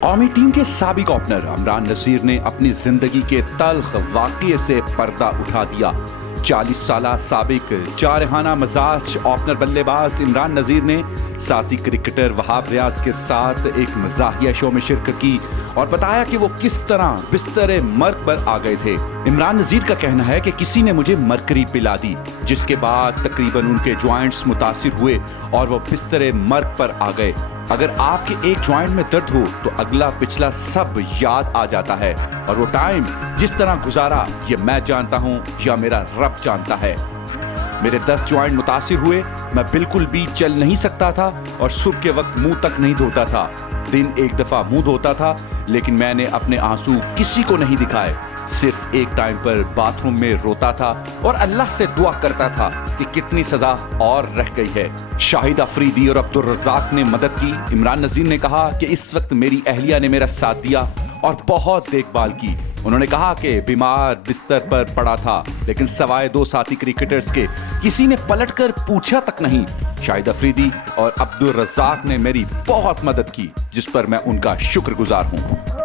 कौमी टीम के साबिक ओपनर इमरान नज़ीर ने अपनी जिंदगी के तल्ख वाक़ये से पर्दा उठा दिया। 40 साला साबिक जारहाना मजाज ओपनर बल्लेबाज इमरान नज़ीर ने साथी क्रिकेटर वहाब रियाज के साथ एक मज़ाहिया शो में शिरकत की और बताया कि वो किस तरह बिस्तर मर्ग पर आ गए थे। इमरान नज़ीर का कहना है कि किसी ने मुझे मरकरी पिला दी, जिसके बाद तकरीबन उनके ज्वाइंट्स मुतासिर हुए और वो बिस्तर मर्ग पर आ गए। अगर आपके एक ज्वाइंट में दर्द हो तो अगला पिछला सब याद आ जाता है और वो टाइम जिस तरह गुजारा ये मैं जानता हूँ या मेरा रब जानता है। मेरे 10 ज्वाइंट मुतासिर हुए, मैं बिल्कुल भी चल नहीं सकता था और सुबह के वक्त मुंह तक नहीं धोता था। दिन एक दफा मुंह धोता था, लेकिन मैंने अपने आंसू किसी को नहीं दिखाए। सिर्फ एक टाइम पर बाथरूम में रोता था और अल्लाह से दुआ करता था कि कितनी सजा और रह गई है। शाहिद अफरीदी और अब्दुल रज़ाक ने मदद की। इमरान नज़ीर ने कहा कि इस वक्त मेरी अहलिया ने मेरा साथ दिया और बहुत देखभाल की। उन्होंने कहा कि बीमार बिस्तर पर पड़ा था, लेकिन सवाए 2 साथी क्रिकेटर्स के किसी ने पलटकर पूछा तक नहीं। शाहिद अफरीदी और अब्दुल रज़ाक ने मेरी बहुत मदद की, जिस पर मैं उनका शुक्रगुजार हूँ।